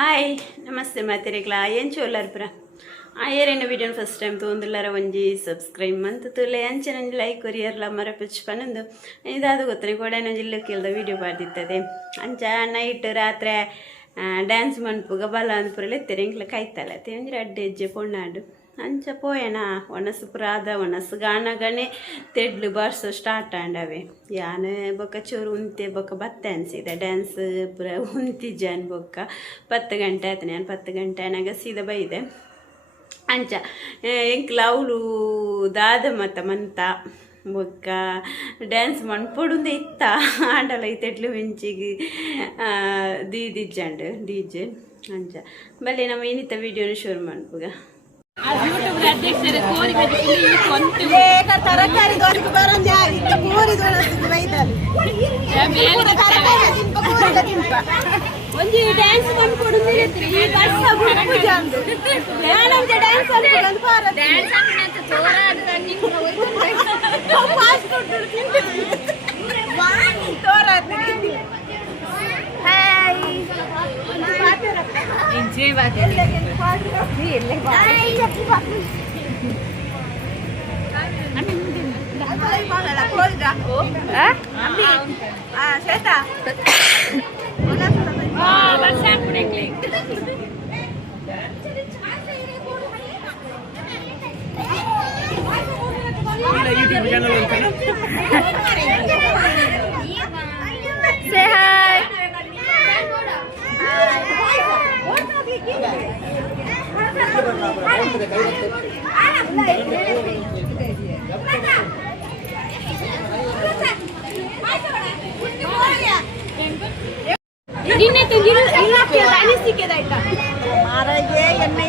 hi ನಮಸ್ತೆ ಮಾತಿರಿಗ್ಲ ಏನು ಚೋಲಾರ್ಪುರ ಏರೇನು ವಿಡಿಯೋನ ಫಸ್ಟ್ ಟೈಮ್ ತೊಂದಿಲ್ಲಾರ ಒಂಜಿ ಸಬ್ಸ್ಕ್ರೈಬ್ ಮಂತ್ ತುಲೆ ಅಂಚೆ ನಂಜಿ ಲೈಕ್ ಕೊರಿಯರ್ಲ ಮರ ಪುಚ್ಪನಂದು ಇದಾದ ಗೊತ್ತರಿ ಕೊಡೇನ ಜಿಲ್ಲಕ್ಕಿಲ್ದ ವಿಡಿಯೋ ಬರ್ದಿತ್ತದೆ ಅಂಚ ನೈಟ್ ರಾತ್ರಿ ಡ್ಯಾನ್ಸ್ ಮನ್ಪುಗ ಬಲ ಅಂದ್ಪುರಲ್ಲ ಎತ್ತೆರೆ ಇಂಕ್ಲ ಕಾಯ್ತಲ್ಲ ಒಂಜಿ ಅಡ್ಡೆ ಹೆಜ್ಜೆ ಪೊಣ್ಣಾಡು ಅಂಚ ಪೋಯಣ ಒಣಸು ಪುರಾದ ಒಣಸು ಗಾಣಗಣೆ ತೆಡ್ಲು ಬರ್ಸು ಸ್ಟಾರ್ಟ್ ಆಂಡವೆ ಯಾನೆ ಬೊಕ್ಕ ಚೂರು ಉಂತೆ ಬೊಕ್ಕ ಬತ್ತೆ ಅನ್ಸಿದೆ ಡ್ಯಾನ್ಸ್ ಪುರ ಉಂತಿಜಾನ್ ಬೊಕ್ಕ 10 ಗಂಟೆ ಆಯ್ತು ನಾನು 10 ಗಂಟೆ ನನಗೆ ಸೀದಾ ಬೈದೆ ಅಂಚ ಎಂಕ್ಲ ಅವಳು ದಾದ ಮತ ಮಂತ ಬೊಕ್ಕ ಡ್ಯಾನ್ಸ್ ಮಣ್ಪೊಡುಂದೆ ಇತ್ತ ಆಂಡಲ ಐತೆಟ್ಲು ಮಿಂಚಿಗೆ ದೀದಿಜ್ಜಂಡು ಡಿಜೆ ಅಂಚ ಬಲ್ಲೆ ನಮ್ಮ ಇನ್ನಿತ ವಿಡಿಯೋನ ಶುರು ಮಾಡ್ಬೋಗ ತರಕಾರಿ ಒಂಜಿ dance ಮಾಡ್ಕೊಡುದು YouTube channel untana say hi ನಿನ್ನೆ ತಂದಿರು ಇಲ್ಲ ಅನಿಸಿಕೆ ಆಯ್ತಾ ಮಾರಗೆ ಎಣ್ಣೆ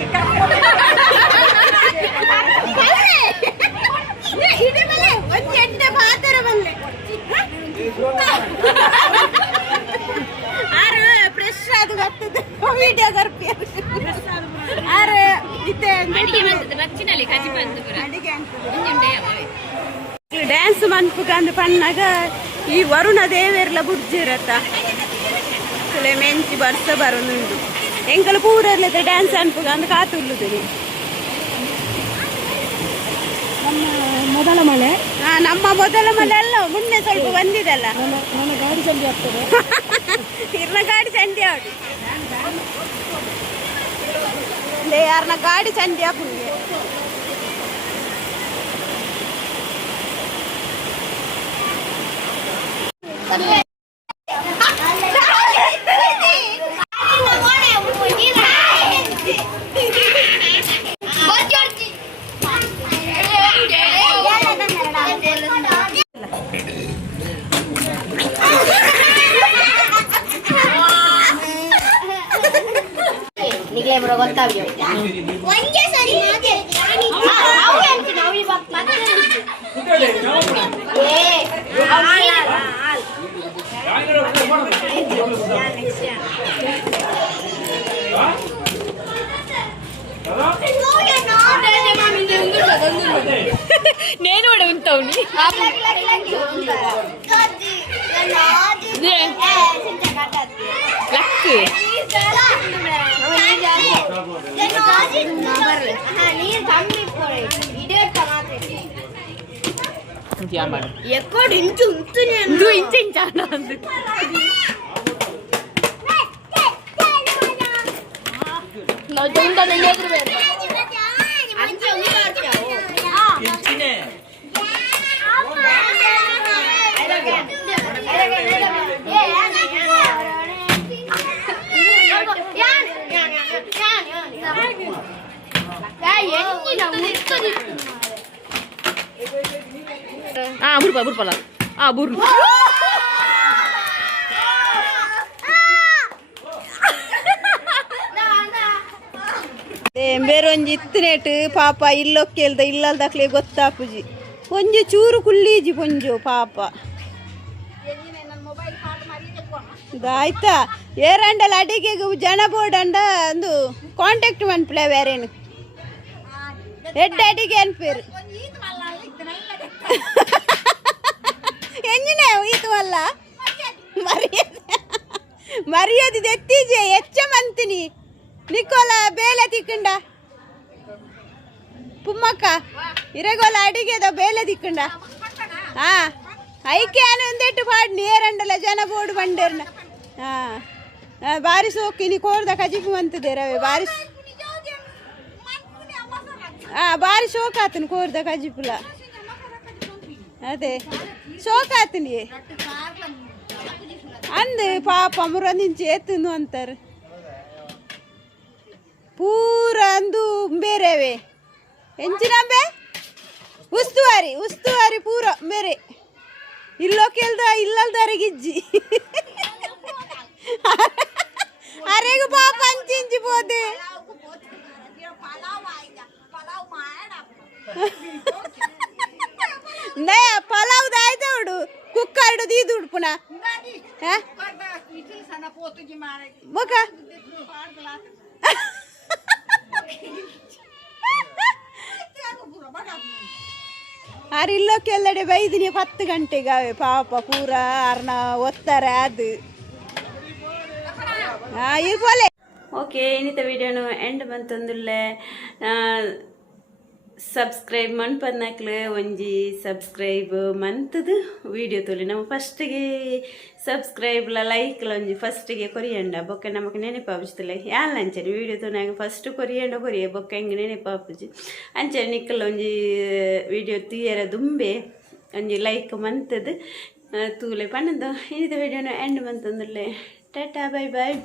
ಡ್ಯಾನ್ಸ್ ಮನ್ಪುಗಂದು ಪಣ್ಣಾಗ ಈ ವರುಣ ದೇವೇರ್ಲ ಬುರ್ಜಿರತ್ತ ಮೆಂಚಿ ಬರ್ಸ ಬರೋನುಂಡು ಎಂಕಲ ಪೂರರ್ಲದ ಡ್ಯಾನ್ಸ್ ಅನ್ಪುಗ ಅಂದ್ ಕಾತುಲ್ಲುದು ಮೊದಲ ಮಳೆ ನಮ್ಮ ಮೊದಲ ಮಳೆ ಅಲ್ಲ ಮುನ್ನೆ ಸ್ವಲ್ಪ ಬಂದಿದಲ್ಲ ನನ್ನ ಗಾಡಿ ಚಂಡಿ ಆಗ್ತದೆ ಇರ್ನ ಗಾಡಿ ಚಂಡಿ ಆಡು ಯಾರನ್ನ ಗಾಡಿ ಚಂಡಿ ಹಾಕುಂಗೆ ಗೊತ್ತಾವ್ಯೋ ಒಂದೇ ಸರಿ నేను కూడా వింటావుని లక్ ఎక్కడ ఇంచు ఇంచాను ಬುರ್ಪಲ್ಲ ಬುರ್ ಬೇರೊಂಜಿ ಇತ್ತನೇಟ್ ಪಾಪ ಇಲ್ಲೊಕ್ಕೆಲ್ದ ಇಲ್ಲಲ್ದಕ್ಲೆ ಗೊತ್ತಾಪುಜಿ ಒಂಜಿ ಚೂರು ಕುಳ್ಳೀಜಿ ಪೊಂಜು ಪಾಪ ಆಯ್ತಾ ಏರಂಡಲ ಅಡಿಗೆಗೆ ಜನ ಬೋರ್ಡಂಡ ಒಂದು ಕಾಂಟ್ಯಾಕ್ಟ್ ಮನ್ಪ್ಲೆ ಬೇರೇನು ಎಡ್ಡ ಅಡಿಗೆ ಅನ್ಪೇರು ಎಂಜಿನ ಈತು ಅಲ್ಲ ಮರ್ಯಾದೆ ಎತ್ತೀಜೆ ಹೆಚ್ಚ ಮಂತಿ ಆತಿನಿ ನಿಕ್ಕೋಲ ಬೇಲೆ ತಿಕ್ಕಂಡ ಪುಮ್ಮಕ್ಕ ಇರಗೋಲ ಅಡಿಗೆದ ಬೇಲೆ ತಿಕ್ಕಂಡ ಹಾ ಐಕೆ ಒಂದೆಟ್ಟು ಪಾಡ್ನಿ ಏರಂಡಲ ಜನ ಬೋರ್ಡು ಬಂಡೇರ್ನ ಹಾ ಬಾರಿ ಸೋಕಿನಿ ಕೋರ್ದ ಕಜಿಪು ಅಂತದೆ ರವೆ ಬಾರಿ ಬಾರಿ ಶೋಕಾತನು ಕೋರ್ದ ಕಜಿಪುಲ ಅದೇ ಶೋಕಾತನಿ ಅಂದು ಪಾಪ ಮುರಂದಿಂಚಿ ಎತ್ತುನು ಅಂತಾರೆ ಪೂರ ಅಂದು ಬೇರೆವೆ ಎಂಚಿನಂಬೆ ಉಸ್ತುವಾರಿ ಪೂರ ಬೇರೆ ಇಲ್ಲೋ ಕೇಳ್ದ ಇಲ್ಲಲ್ದವರೆಗಿಜ್ಜಿ ಅರೆಗೂ ಪಾಪ ಅಂಚಿ ಪೋದೆ ನಯ ಪಲಾವ್ದು ಆಯ್ತು ಅವಡು ಕುಕ್ಕರ್ಡು ದೀದು ಉಡ್ಪುನ ಮುಖ ಅರಿಲ್ಲೋ ಕೆಲ್ಲಡೆ ಬೈದಿನಿ 10 ಗಂಟೆಗಾವೆ ಪಾಪ ಪೂರ ಅರ್ನ ಒತ್ತಾರೆ ಅದು ಇರ್ಬೋಲೆ ಓಕೆ ಇನ್ನಿತ ವಿಡಿಯೋನು ಎಂಡ್ ಬಂತಂದುಲ್ಲೆ ಸಬ್ಸ್ಕ್ರೈಬ್ ಮನ್ಪನ್ನಕ್ಲು ಒಂಜಿ ಸಬ್ಸ್ಕ್ರೈಬ್ ಮಂತದು ವಿಡಿಯೋ ತೋಲಿ ನಮ್ಮ ಫಸ್ಟಿಗೆ ಸಬ್ಸ್ಕ್ರೈಬ್ಲ ಲೈಕ್ಲ ಒಂಜಿ ಫಸ್ಟಿಗೆ ಕೊರಿಯಂಡ ಬೊಕ್ಕ ನಮಕ್ ನೆನಪಾಪುಜಿತ್ತಲೆ ಯಾನ್ ಅಂಚನೆ ವಿಡಿಯೋ ತೋನಾಗ ಫಸ್ಟ್ ಕೊರಿಯೆ ಬೊಕ್ಕ ಹೆಂಗೆ ನೆನಪಾಪುಜಿ ಅಂಚನೆ ನಿಕ್ಕಲ ಒಂಜಿ ವಿಡಿಯೋ ತೀಯರ ದುಂಬೆ ಒಂಜಿ ಲೈಕ್ ಮಂತದು ತೂಲೆ ಪನ್ನದು ಇನ್ನಿತ ವಿಡಿಯೋನು ಎಂಡ್ ಬಂತಂದುಲ್ಲೆ ಟಾಟಾ ಬೈ ಬಾಯ್